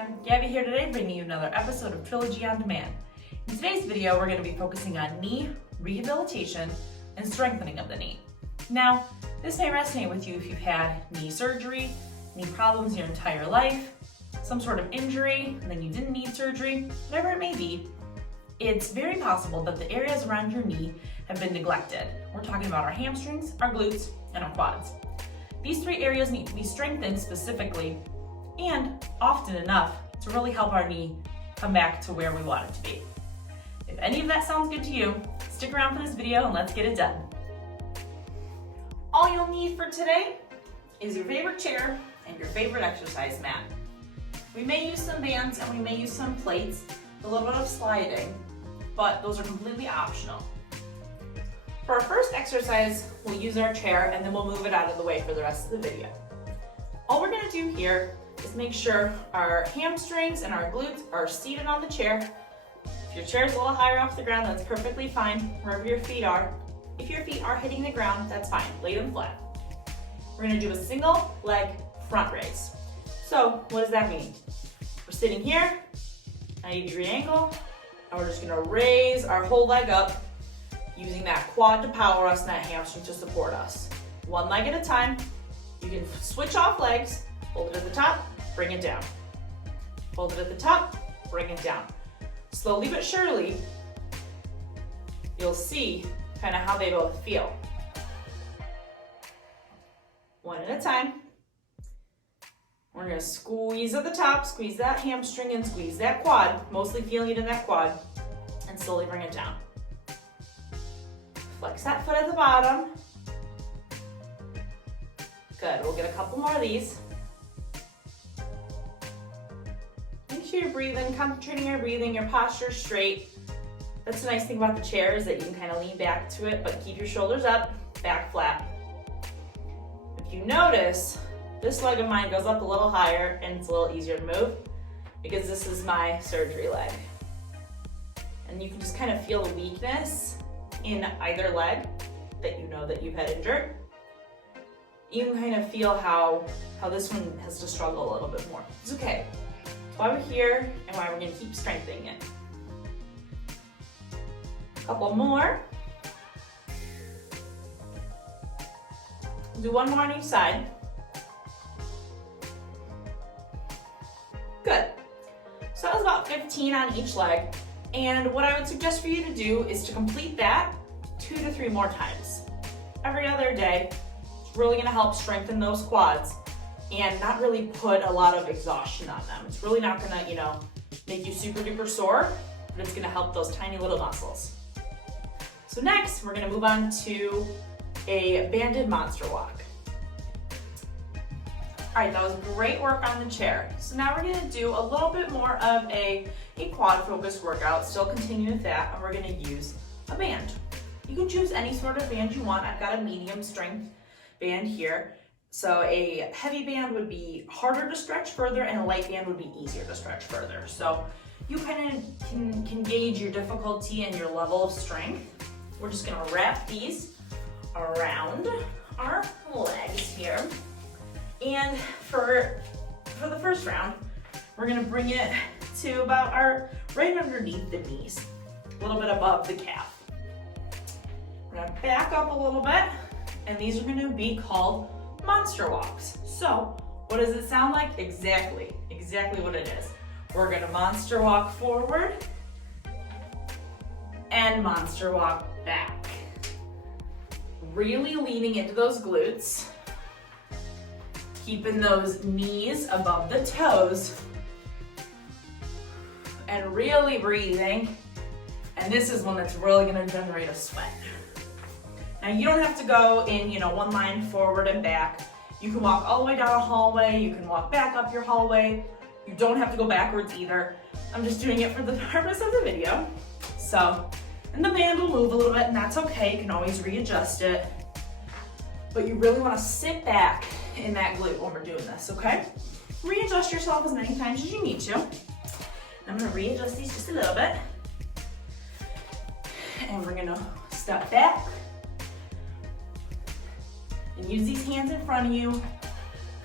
fan, Gabby here today bringing you another episode of Trilogy on Demand. In today's video, we're going to be focusing on knee rehabilitation and strengthening of the knee. Now, this may resonate with you if you've had knee surgery, knee problems your entire life, some sort of injury, and then you didn't need surgery, whatever it may be. It's very possible that the areas around your knee have been neglected. We're talking about our hamstrings, our glutes, and our quads. These three areas need to be strengthened specifically and often enough to really help our knee come back to where we want it to be. If any of that sounds good to you, stick around for this video and let's get it done. All you'll need for today is your favorite chair and your favorite exercise mat. We may use some bands and we may use some plates, a little bit of sliding, but those are completely optional. For our first exercise, we'll use our chair and then we'll move it out of the way for the rest of the video. All we're gonna do here is make sure our hamstrings and our glutes are seated on the chair. If your chair is a little higher off the ground, that's perfectly fine, wherever your feet are. If your feet are hitting the ground, that's fine, lay them flat. We're gonna do a single leg front raise. So what does that mean? We're sitting here, 90-degree angle, and we're just gonna raise our whole leg up using that quad to power us and that hamstring to support us. One leg at a time. You can switch off legs, hold it at the top, bring it down. Hold it at the top, bring it down. Slowly but surely, you'll see kind of how they both feel. One at a time. We're gonna squeeze at the top, squeeze that hamstring and squeeze that quad, mostly feeling it in that quad, and slowly bring it down. Flex that foot at the bottom. Good, we'll get a couple more of these. Make sure you're breathing, concentrating your breathing, your posture straight. That's the nice thing about the chair is that you can kind of lean back to it, but keep your shoulders up, back flat. If you notice, this leg of mine goes up a little higher and it's a little easier to move because this is my surgery leg. And you can just kind of feel the weakness in either leg that you know that you've had injured. You can kind of feel how this one has to struggle a little bit more. It's okay. That's why we're here and why we're gonna keep strengthening it. A couple more. Do one more on each side. Good. So that was about 15 on each leg. And what I would suggest for you to do is to complete that 2 to 3 more times. Every other day. It's really gonna help strengthen those quads and not really put a lot of exhaustion on them. It's really not gonna, make you super duper sore, but it's gonna help those tiny little muscles. So next, we're gonna move on to a banded monster walk. All right, that was great work on the chair. So now we're gonna do a little bit more of a quad focused workout, still continue with that, and we're gonna use a band. You can choose any sort of band you want. I've got a medium strength band here. So a heavy band would be harder to stretch further and a light band would be easier to stretch further. So you kind of can gauge your difficulty and your level of strength. We're just gonna wrap these around our legs here. And for the first round, we're gonna bring it to about right underneath the knees, a little bit above the calf. We're gonna back up a little bit, and these are gonna be called monster walks. So what does it sound like? Exactly what it is. We're gonna monster walk forward and monster walk back. Really leaning into those glutes, keeping those knees above the toes, and really breathing. And this is one that's really gonna generate a sweat. Now you don't have to go in, one line forward and back. You can walk all the way down a hallway. You can walk back up your hallway. You don't have to go backwards either. I'm just doing it for the purpose of the video. So, and the band will move a little bit and that's okay. You can always readjust it. But you really wanna sit back in that glute when we're doing this, okay? Readjust yourself as many times as you need to. I'm gonna readjust these just a little bit. And we're gonna step back. And use these hands in front of you,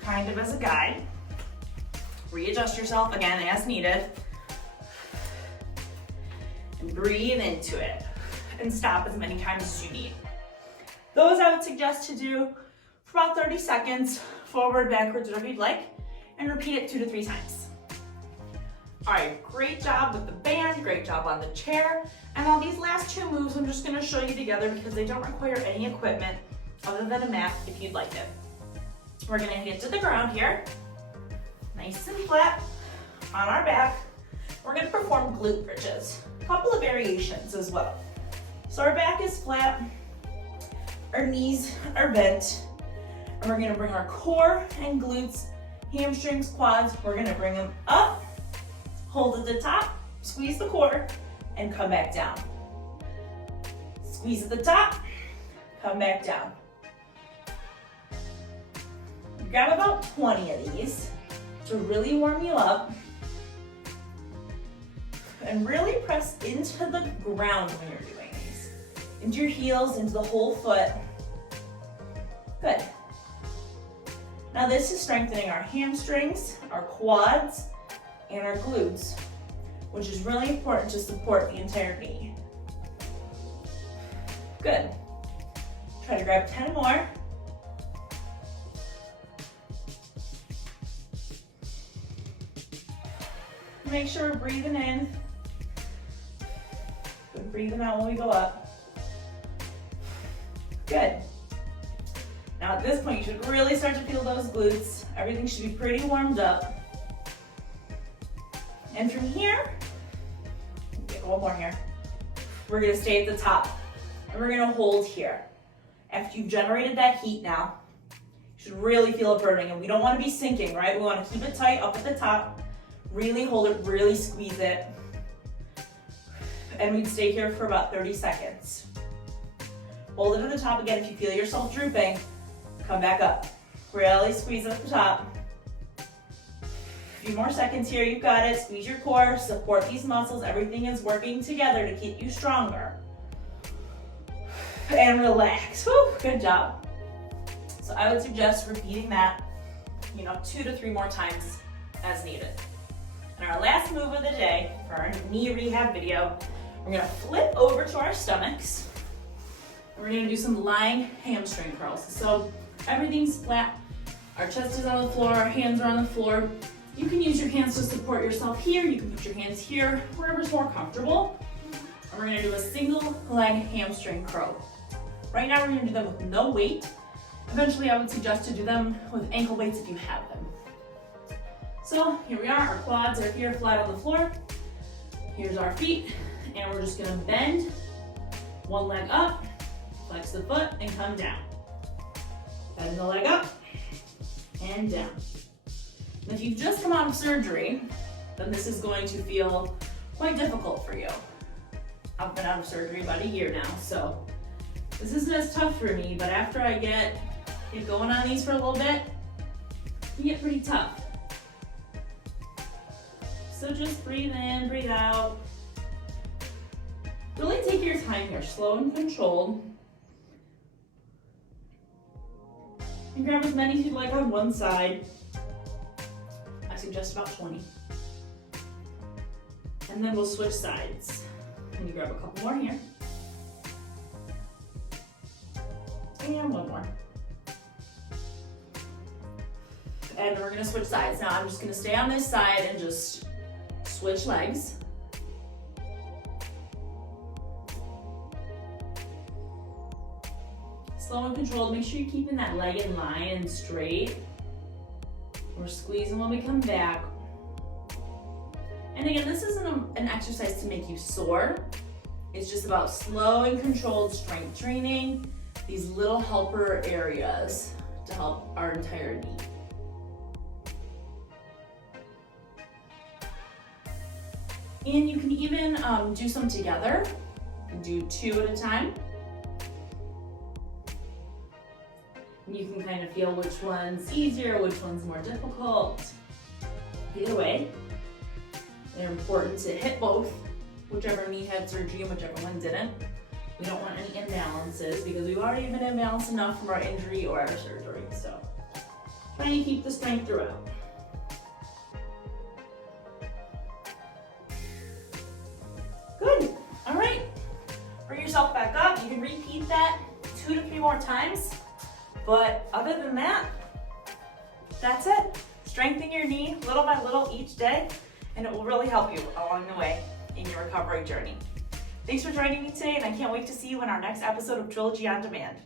kind of as a guide. Readjust yourself again as needed. And breathe into it. And stop as many times as you need. Those I would suggest to do for about 30 seconds, forward, backwards, whatever you'd like, and repeat it 2 to 3 times. All right, great job with the band, great job on the chair. And on these last 2 moves, I'm just gonna show you together because they don't require any equipment other than a mat if you'd like it. We're gonna get to the ground here, nice and flat on our back. We're gonna perform glute bridges, a couple of variations as well. So our back is flat, our knees are bent, and we're gonna bring our core and glutes, hamstrings, quads, we're gonna bring them up, hold at the top, squeeze the core, and come back down. Squeeze at the top, come back down. Grab about 20 of these to really warm you up. And really press into the ground when you're doing these. Into your heels, into the whole foot. Good. Now this is strengthening our hamstrings, our quads, and our glutes, which is really important to support the entire knee. Good. Try to grab 10 more. Make sure we're breathing in. And breathing out when we go up. Good. Now at this point, you should really start to feel those glutes. Everything should be pretty warmed up. And from here, get one more here. We're gonna stay at the top and we're gonna hold here. After you've generated that heat now, you should really feel it burning, and we don't wanna be sinking, right? We wanna keep it tight up at the top. Really hold it, really squeeze it. And we'd stay here for about 30 seconds. Hold it at the top again. If you feel yourself drooping, come back up. Really squeeze it at the top. A few more seconds here, you've got it. Squeeze your core, support these muscles. Everything is working together to keep you stronger. And relax. Whew, good job. So I would suggest repeating that, 2 to 3 more times as needed. And our last move of the day for our knee rehab video, we're gonna flip over to our stomachs. We're gonna do some lying hamstring curls. So everything's flat, our chest is on the floor, our hands are on the floor. You can use your hands to support yourself here. You can put your hands here, wherever's more comfortable. And we're gonna do a single leg hamstring curl. Right now we're gonna do them with no weight. Eventually I would suggest to do them with ankle weights if you have them. So here we are, our quads are here flat on the floor. Here's our feet, and we're just gonna bend one leg up, flex the foot, and come down. Bend the leg up, and down. And if you've just come out of surgery, then this is going to feel quite difficult for you. I've been out of surgery about a year now, so this isn't as tough for me, but after I get going on these for a little bit, you get pretty tough. So just breathe in, breathe out. Really take your time here, slow and controlled. And grab as many as you'd like on one side. I suggest about 20. And then we'll switch sides. And you grab a couple more here. And one more. And we're gonna switch sides. Now I'm just gonna stay on this side and just switch legs. Slow and controlled. Make sure you're keeping that leg in line and straight. We're squeezing when we come back. And again, this isn't an exercise to make you sore. It's just about slow and controlled strength training, these little helper areas to help our entire knee. And you can even do some together. You can do 2 at a time. And you can kind of feel which one's easier, which one's more difficult. Either way, they're important to hit both, whichever knee had surgery and whichever one didn't. We don't want any imbalances because we've already been imbalanced enough from our injury or our surgery. So trying to keep the strength throughout. yourself back up. You can repeat that 2 to 3 more times. But other than that, that's it. Strengthen your knee little by little each day, and it will really help you along the way in your recovery journey. Thanks for joining me today, and I can't wait to see you in our next episode of Trilogy on Demand.